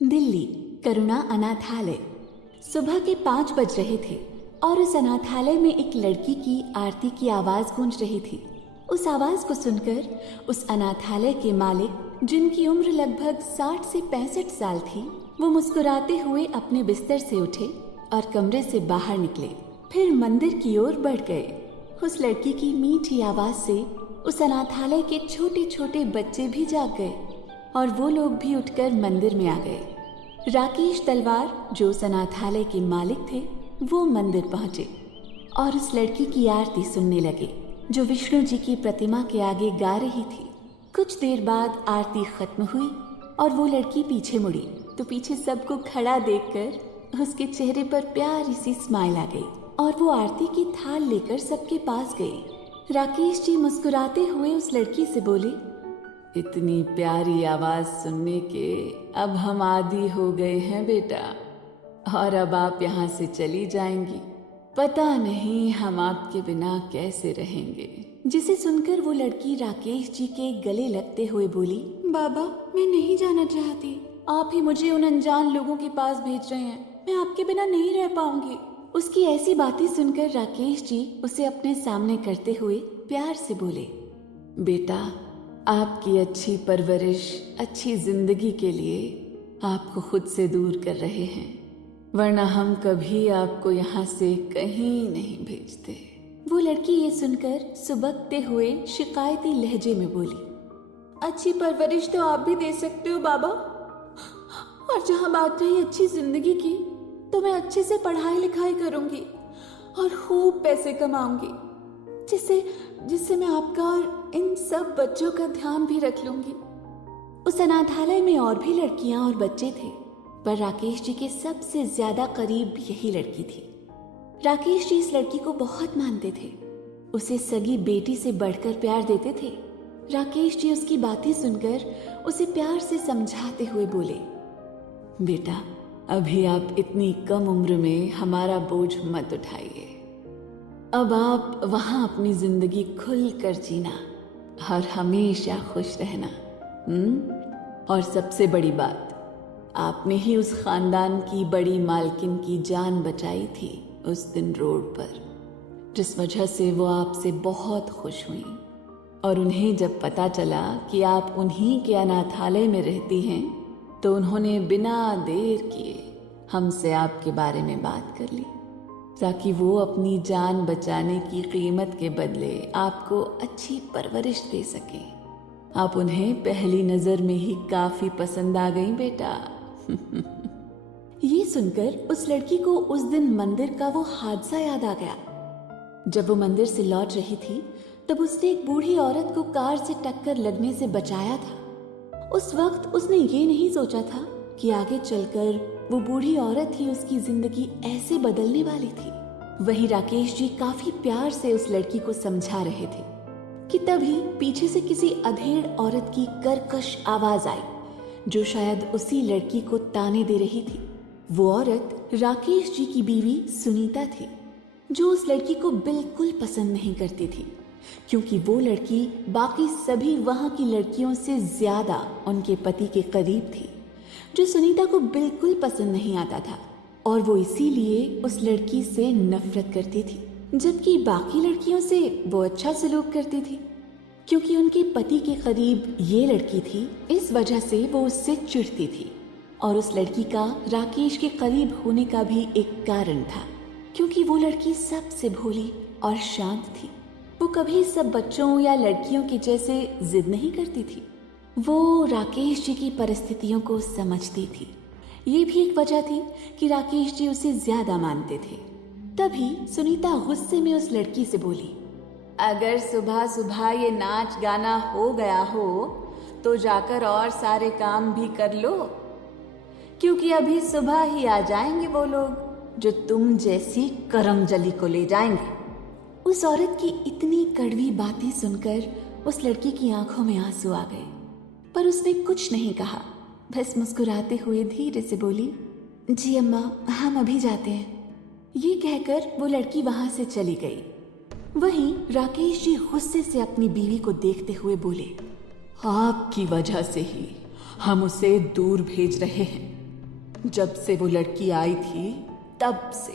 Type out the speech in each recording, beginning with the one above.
दिल्ली करुणा अनाथालय। सुबह के 5 बज रहे थे और उस अनाथालय में एक लड़की की आरती की आवाज गूंज रही थी। उस आवाज को सुनकर उस अनाथालय के मालिक, जिनकी उम्र लगभग 60 से 65 साल थी, वो मुस्कुराते हुए अपने बिस्तर से उठे और कमरे से बाहर निकले। फिर मंदिर की ओर बढ़ गए। उस लड़की की मीठी आवाज से उस अनाथालय के छोटे छोटे बच्चे भी जाग गए और वो लोग भी उठकर मंदिर में आ गए। राकेश तलवार, जो उस अनाथालय के मालिक थे, वो मंदिर पहुंचे और उस लड़की की आरती सुनने लगे, जो विष्णु जी की प्रतिमा के आगे गा रही थी। कुछ देर बाद आरती खत्म हुई और वो लड़की पीछे मुड़ी तो पीछे सबको खड़ा देखकर उसके चेहरे पर प्यारी सी स्माइल आ गई और वो आरती की थाल लेकर सबके पास गई। राकेश जी मुस्कुराते हुए उस लड़की से बोले, इतनी प्यारी आवाज सुनने के अब हम आदी हो गए हैं बेटा, और अब आप यहाँ से चली जाएंगी। पता नहीं हम आपके बिना कैसे रहेंगे। जिसे सुनकर वो लड़की राकेश जी के गले लगते हुए बोली, बाबा, मैं नहीं जाना चाहती। आप ही मुझे उन अनजान लोगों के पास भेज रहे हैं। मैं आपके बिना नहीं रह पाऊंगी। उसकी ऐसी बातें सुनकर राकेश जी उसे अपने सामने करते हुए प्यार से बोले, बेटा, आपकी अच्छी परवरिश, अच्छी जिंदगी के लिए आपको खुद से दूर कर रहे हैं, वरना हम कभी आपको यहाँ से कहीं नहीं भेजते। वो लड़की ये सुनकर सुबकते हुए शिकायती लहजे में बोली, अच्छी परवरिश तो आप भी दे सकते हो बाबा, और जहाँ बात रही अच्छी जिंदगी की, तो मैं अच्छे से पढ़ाई लिखाई करूंगी और खूब पैसे कमाऊंगी, जिससे मैं आपका और इन सब बच्चों का ध्यान भी रख लूंगी। उस अनाथालय में और भी लड़कियां और बच्चे थे, पर राकेश जी के सबसे ज्यादा करीब यही लड़की थी। राकेश जी इस लड़की को बहुत मानते थे, उसे सगी बेटी से बढ़कर प्यार देते थे। राकेश जी उसकी बातें सुनकर उसे प्यार से समझाते हुए बोले, बेटा, अभी आप इतनी कम उम्र में हमारा बोझ मत उठाइए। अब आप वहां अपनी जिंदगी खुल कर जीना और हमेशा खुश रहना। और सबसे बड़ी बात, आपने ही उस खानदान की बड़ी मालकिन की जान बचाई थी उस दिन रोड पर, जिस वजह से वो आपसे बहुत खुश हुई। और उन्हें जब पता चला कि आप उन्हीं के अनाथालय में रहती हैं, तो उन्होंने बिना देर किए हमसे आपके बारे में बात कर ली, ताकि वो अपनी जान बचाने की कीमत के बदले आपको अच्छी परवरिश दे सके। आप उन्हें पहली नजर में ही काफी पसंद आ गई बेटा। ये सुनकर उस लड़की को उस दिन मंदिर का वो हादसा याद आ गया। जब वो मंदिर से लौट रही थी, तब उसने एक बूढ़ी औरत को कार से टक्कर लगने से बचाया था। उस वक्त उसने ये नहीं सोचा था कि आगे चलकर वो बूढ़ी औरत ही उसकी जिंदगी ऐसे बदलने वाली थी। वहीं राकेश जी काफी प्यार से उस लड़की को समझा रहे थे कि तभी पीछे से किसी अधेड़ औरत की कर्कश आवाज आई, जो शायद उसी लड़की को ताने दे रही थी। वो औरत राकेश जी की बीवी सुनीता थी, जो उस लड़की को बिल्कुल पसंद नहीं करती थी, क्योंकि वो लड़की बाकी सभी वहां की लड़कियों से ज्यादा उनके पति के करीब थी, जो सुनीता को बिल्कुल पसंद नहीं आता था, और वो इसीलिए उस लड़की से नफरत करती थी, जबकि बाकी लड़कियों से वो अच्छा सलूक करती थी। क्योंकि उनके पति के करीब ये लड़की थी, इस वजह से वो उससे चिढ़ती थी। और उस लड़की का राकेश के करीब होने का भी एक कारण था, क्योंकि वो लड़की सबसे भोली और शांत थी। वो कभी सब बच्चों या लड़कियों के जैसे जिद नहीं करती थी। वो राकेश जी की परिस्थितियों को समझती थी। ये भी एक वजह थी कि राकेश जी उसे ज्यादा मानते थे। तभी सुनीता गुस्से में उस लड़की से बोली, अगर सुबह सुबह ये नाच गाना हो गया हो, तो जाकर और सारे काम भी कर लो, क्योंकि अभी सुबह ही आ जाएंगे वो लोग जो तुम जैसी करमजली को ले जाएंगे। उस औरत की इतनी कड़वी बातें सुनकर उस लड़की की आंखों में आंसू आ गए, पर उसने कुछ नहीं कहा, बस मुस्कुराते हुए धीरे से बोली, जी अम्मा, हम अभी जाते हैं। ये कहकर वो लड़की वहां से चली गई। वहीं राकेश जी गुस्से से अपनी बीवी को देखते हुए बोले, आपकी वजह से ही हम उसे दूर भेज रहे हैं। जब से वो लड़की आई थी तब से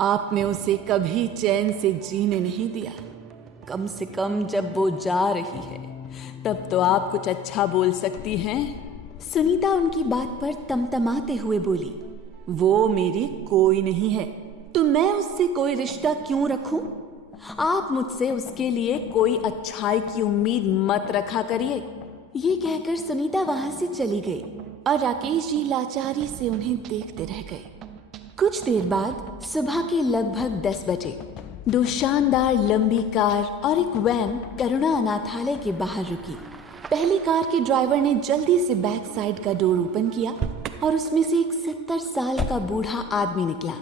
आपने उसे कभी चैन से जीने नहीं दिया। कम से कम जब वो जा रही है तब तो आप कुछ अच्छा बोल सकती हैं। सुनीता उनकी बात पर तमतमाते हुए बोली, वो मेरी कोई नहीं है। तो मैं उससे कोई रिश्ता क्यों रखूं? आप मुझसे उसके लिए कोई अच्छाई की उम्मीद मत रखा करिए। ये कहकर सुनीता वहां से चली गई और राकेश जी लाचारी से उन्हें देखते रह गए। कुछ देर बाद सुबह के लगभग 10 बजे 2 शानदार लंबी कार और एक वैन करुणा अनाथालय के बाहर रुकी। पहली कार के ड्राइवर ने जल्दी से बैक साइड का डोर ओपन किया और उसमें से एक 70 साल का बूढ़ा आदमी निकला,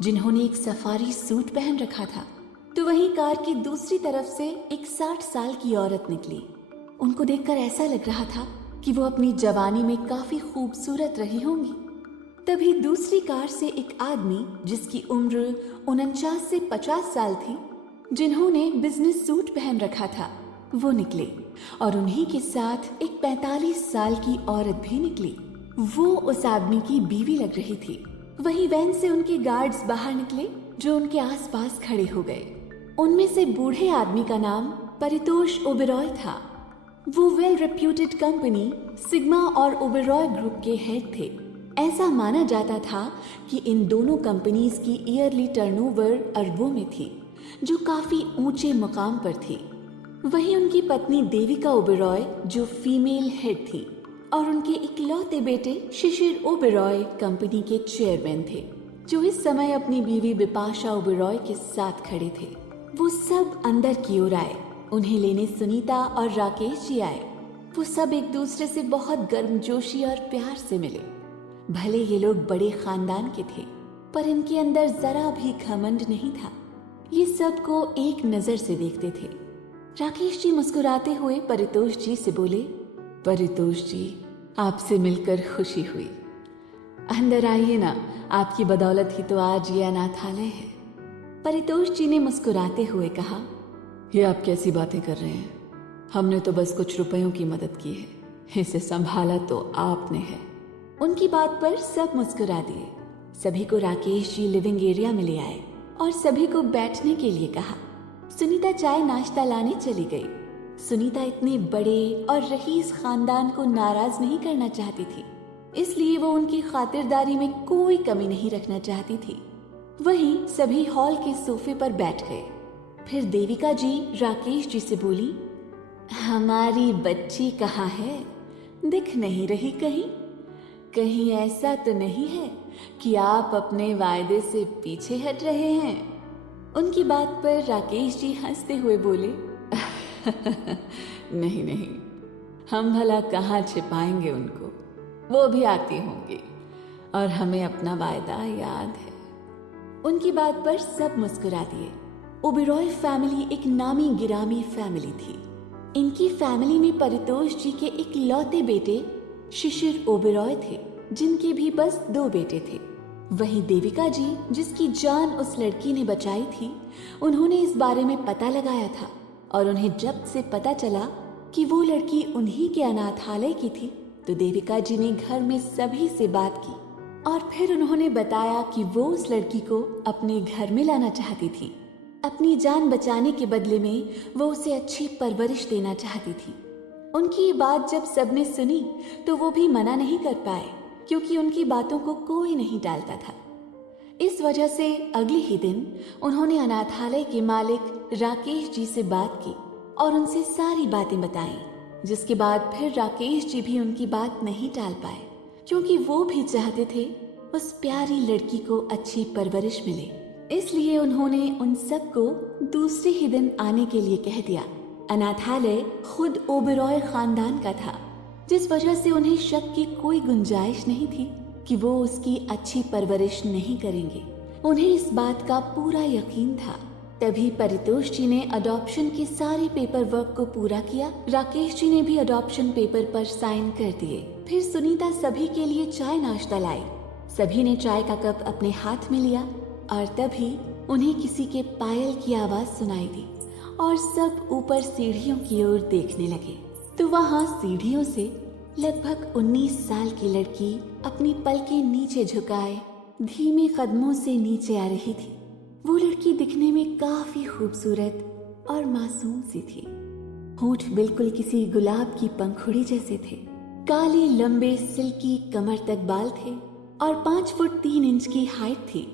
जिन्होंने एक सफारी सूट पहन रखा था। तो वहीं कार की दूसरी तरफ से एक 60 साल की औरत निकली। उनको देखकर ऐसा लग रहा था कि वो अपनी जवानी में काफी खूबसूरत रही होंगी। तभी दूसरी कार से एक आदमी, जिसकी उम्र 49 से 50 साल थी, जिन्होंने बिजनेस सूट पहन रखा था, वो निकले और उन्हीं के साथ एक 45 साल की औरत भी निकली। वो उस आदमी की बीवी लग रही थी। वहीं वैन से उनके गार्ड्स बाहर निकले, जो उनके आसपास खड़े हो गए। उनमें से बूढ़े आदमी का नाम परितोष ओबेरॉय था। वो वेल रेप्यूटेड कंपनी सिग्मा और ओबेरॉय ग्रुप के हेड थे। ऐसा माना जाता था कि इन दोनों कंपनीज की ईयरली टर्नओवर अरबों में थी, जो काफी ऊंचे मुकाम पर थी। वहीं उनकी पत्नी देविका ओबेरॉय, जो फीमेल हेड थी, और उनके इकलौते बेटे शिशिर ओबेरॉय कंपनी के चेयरमैन थे, जो इस समय अपनी बीवी बिपाशा ओबेरॉय के साथ खड़े थे। वो सब अंदर की ओर आए। उन्हें लेने सुनीता और राकेश जी आए। वो सब एक दूसरे से बहुत गर्मजोशी और प्यार से मिले। भले ये लोग बड़े खानदान के थे, पर इनके अंदर जरा भी घमंड नहीं था। ये सबको एक नजर से देखते थे। राकेश जी मुस्कुराते हुए परितोष जी से बोले, परितोष जी, आपसे मिलकर खुशी हुई। अंदर आइए ना, आपकी बदौलत ही तो आज ये अनाथालय है। परितोष जी ने मुस्कुराते हुए कहा, ये आप कैसी बातें कर रहे हैं? हमने तो बस कुछ रुपयों की मदद की है, इसे संभाला तो आपने है। उनकी बात पर सब मुस्कुरा दिए। सभी को राकेश जी लिविंग एरिया में ले आए और सभी को बैठने के लिए कहा। सुनीता चाय नाश्ता लाने चली गई। सुनीता इतने बड़े और रईस खानदान को नाराज नहीं करना चाहती थी, इसलिए वो उनकी खातिरदारी में कोई कमी नहीं रखना चाहती थी। वहीं सभी हॉल के सोफे पर बैठ गए। फिर देविका जी राकेश जी से बोली, हमारी बच्ची कहाँ है? दिख नहीं रही कहीं? कहीं ऐसा तो नहीं है कि आप अपने वायदे से पीछे हट रहे हैं? उनकी बात पर राकेश जी हंसते हुए बोले, नहीं नहीं, हम भला कहाँ छिपाएंगे उनको, वो भी आती होंगी और हमें अपना वायदा याद है। उनकी बात पर सब मुस्कुरा दिए। ओबेरॉय फैमिली एक नामी गिरामी फैमिली थी। इनकी फैमिली में परितोष जी के इकलौते बेटे शिशिर ओबेरॉय थे, जिनके भी बस 2 बेटे थे। वहीं देविका जी, जिसकी जान उस लड़की ने बचाई थी, उन्होंने इस बारे में पता लगाया था और उन्हें जब से पता चला कि वो लड़की उन्हीं के अनाथालय की थी, तो देविका जी ने घर में सभी से बात की और फिर उन्होंने बताया कि वो उस लड़की को अपने घर में लाना चाहती थी। अपनी जान बचाने के बदले में वो उसे अच्छी परवरिश देना चाहती थी। उनकी ये बात जब सबने सुनी तो वो भी मना नहीं कर पाए, क्योंकि उनकी बातों को कोई नहीं टालता था। इस वजह से अगले ही दिन उन्होंने अनाथालय के मालिक राकेश जी से बात की और उनसे सारी बातें बताई, जिसके बाद फिर राकेश जी भी उनकी बात नहीं टाल पाए, क्योंकि वो भी चाहते थे उस प्यारी लड़की को अच्छी परवरिश मिले। इसलिए उन्होंने उन सबको दूसरे ही दिन आने के लिए कह दिया। अनाथालय खुद ओबेरॉय खानदान का था, जिस वजह से उन्हें शक की कोई गुंजाइश नहीं थी कि वो उसकी अच्छी परवरिश नहीं करेंगे। उन्हें इस बात का पूरा यकीन था। तभी परितोष जी ने अडॉप्शन के सारे पेपर वर्क को पूरा किया। राकेश जी ने भी अडॉप्शन पेपर पर साइन कर दिए। फिर सुनीता सभी के लिए चाय नाश्ता लाई। सभी ने चाय का कप अपने हाथ में लिया और तभी उन्हें किसी के पायल की आवाज सुनाई दी और सब ऊपर सीढ़ियों की ओर देखने लगे। तो वहाँ सीढ़ियों से लगभग 19 साल की लड़की अपनी पलकें नीचे झुकाए धीमे कदमों से नीचे आ रही थी। वो लड़की दिखने में काफी खूबसूरत और मासूम सी थी। होंठ बिल्कुल किसी गुलाब की पंखुड़ी जैसे थे। काले लंबे सिल्की कमर तक बाल थे और 5 फुट 3 इंच की हाइट थी।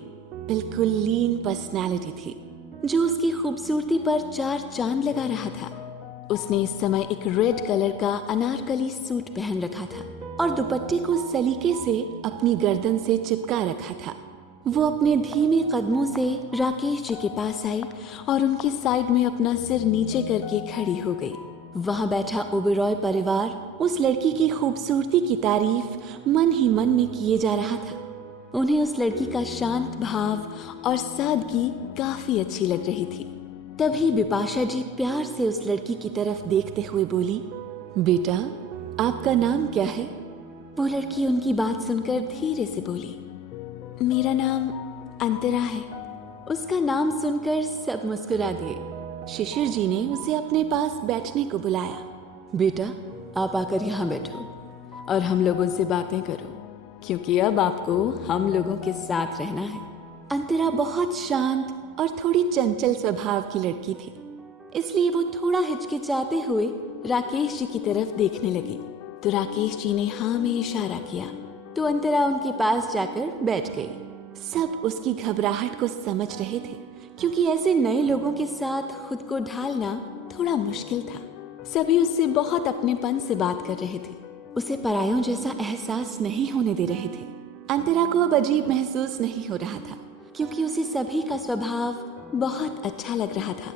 बिल्कुल लीन पर्सनालिटी थी जो उसकी खूबसूरती पर 4 चांद लगा रहा था। उसने इस समय एक रेड कलर का अनारकली सूट पहन रखा था और दुपट्टे को सलीके से अपनी गर्दन से चिपका रखा था। वो अपने धीमे कदमों से राकेश जी के पास आई और उनकी साइड में अपना सिर नीचे करके खड़ी हो गई। वहां बैठा ओबेरॉय परिवार उस लड़की की खूबसूरती की तारीफ मन ही मन में किए जा रहा था। उन्हें उस लड़की का शांत भाव और सादगी काफी अच्छी लग रही थी। तभी बिपाशा जी प्यार से उस लड़की की तरफ देखते हुए बोली, बेटा आपका नाम क्या है? वो लड़की उनकी बात सुनकर धीरे से बोली, मेरा नाम अंतरा है। उसका नाम सुनकर सब मुस्कुरा दिए। शिशिर जी ने उसे अपने पास बैठने को बुलाया। बेटा आप आकर यहाँ बैठो और हम लोगों से बातें करो, क्योंकि अब आपको हम लोगों के साथ रहना है। अंतरा बहुत शांत और थोड़ी चंचल स्वभाव की लड़की थी, इसलिए वो थोड़ा हिचकिचाते हुए राकेश जी की तरफ देखने लगी। तो राकेश जी ने हाँ में इशारा किया तो अंतरा उनके पास जाकर बैठ गई। सब उसकी घबराहट को समझ रहे थे, क्योंकि ऐसे नए लोगों के साथ खुद को ढालना थोड़ा मुश्किल था। सभी उससे बहुत अपनेपन से बात कर रहे थे, उसे परायों जैसा एहसास नहीं होने दे रहे थे। अंतरा को अब अजीब महसूस नहीं हो रहा था, क्योंकि उसे सभी का स्वभाव बहुत अच्छा लग रहा था।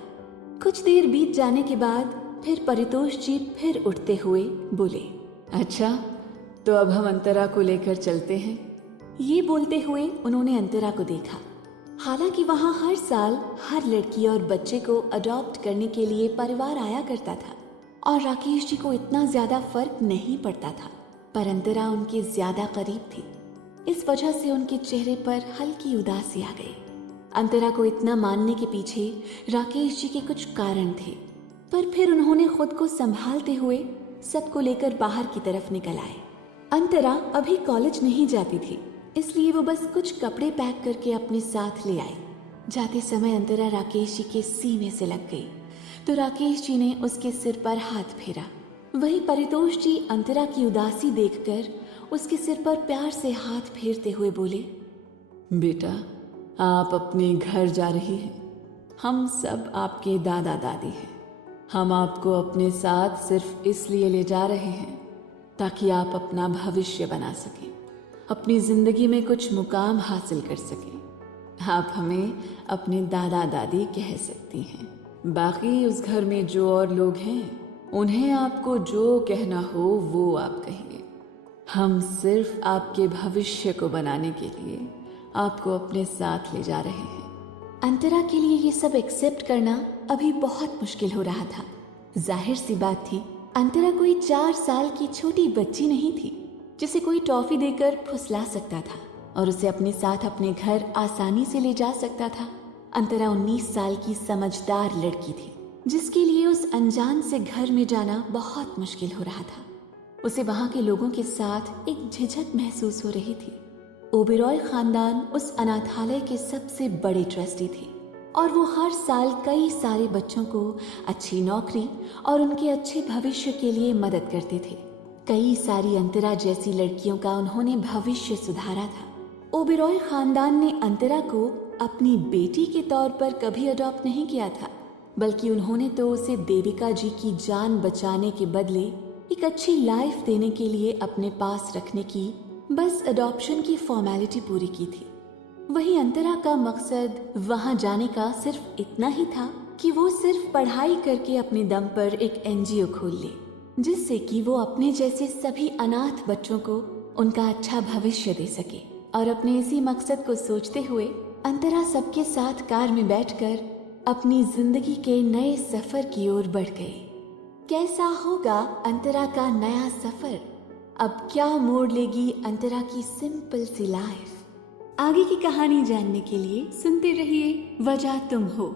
कुछ देर बीत जाने के बाद फिर परितोष जी फिर उठते हुए बोले, अच्छा तो अब हम अंतरा को लेकर चलते हैं। ये बोलते हुए उन्होंने अंतरा को देखा। हालांकि वहां हर साल हर लड़की और बच्चे को अडॉप्ट करने के लिए परिवार आया करता था और राकेश जी को इतना ज्यादा फर्क नहीं पड़ता था, पर अंतरा उनके ज्यादा करीब थी। इस वजह से उनके चेहरे पर हल्की उदासी आ गई। अंतरा को इतना मानने के पीछे राकेश जी के कुछ कारण थे, पर फिर उन्होंने खुद को संभालते हुए सबको लेकर बाहर की तरफ निकल आए। अंतरा अभी कॉलेज नहीं जाती थी, इसलिए वो बस कुछ कपड़े पैक करके अपने साथ ले आई। जाते समय अंतरा राकेश जी के सीने से लग गई तो राकेश जी ने उसके सिर पर हाथ फेरा। वही परितोष जी अंतरा की उदासी देखकर उसके सिर पर प्यार से हाथ फेरते हुए बोले, बेटा आप अपने घर जा रही हैं। हम सब आपके दादा दादी हैं। हम आपको अपने साथ सिर्फ इसलिए ले जा रहे हैं ताकि आप अपना भविष्य बना सकें, अपनी जिंदगी में कुछ मुकाम हासिल कर सकें। आप हमें अपने दादा दादी कह सकती हैं। बाकी उस घर में जो और लोग हैं उन्हें आपको जो कहना हो वो आप कहिए। हम सिर्फ आपके भविष्य को बनाने के लिए आपको अपने साथ ले जा रहे हैं। अंतरा के लिए ये सब एक्सेप्ट करना अभी बहुत मुश्किल हो रहा था। जाहिर सी बात थी, अंतरा कोई 4 साल की छोटी बच्ची नहीं थी जिसे कोई टॉफी देकर फुसला सकता था और उसे अपने साथ अपने घर आसानी से ले जा सकता था। अंतरा 19 साल की समझदार लड़की थी, जिसके लिए उस अनजान से घर में जाना बहुत मुश्किल हो रहा था। उसे वहां के लोगों के साथ एक झिझक महसूस हो रही थी। ओबेरॉय खानदान उस अनाथालय के सबसे बड़े ट्रस्टी थे और वो हर साल कई सारे बच्चों को अच्छी नौकरी और उनके अच्छे भविष्य के लिए मदद करते थे। कई सारी अंतरा जैसी लड़कियों का उन्होंने भविष्य सुधारा था। ओबेरॉय खानदान ने अंतरा को अपनी बेटी के तौर पर कभी अडॉप्ट नहीं किया था, बल्कि उन्होंने तो उसे देविका जी की जान बचाने के बदले एक अच्छी लाइफ देने के लिए अपने पास रखने की बस अडॉप्शन की फॉर्मेलिटी पूरी की थी। वही अंतरा का मकसद वहां जाने का सिर्फ इतना ही था कि वो सिर्फ पढ़ाई करके अपने दम पर एक एनजीओ खोल ले, जिससे कि वो अपने जैसे सभी अनाथ बच्चों को उनका अच्छा भविष्य दे सके। और अपने इसी मकसद को सोचते हुए अंतरा सबके साथ कार में बैठकर अपनी जिंदगी के नए सफर की ओर बढ़ गई। कैसा होगा अंतरा का नया सफर? अब क्या मोड़ लेगी अंतरा की सिंपल सी लाइफ? आगे की कहानी जानने के लिए सुनते रहिए वजह तुम हो।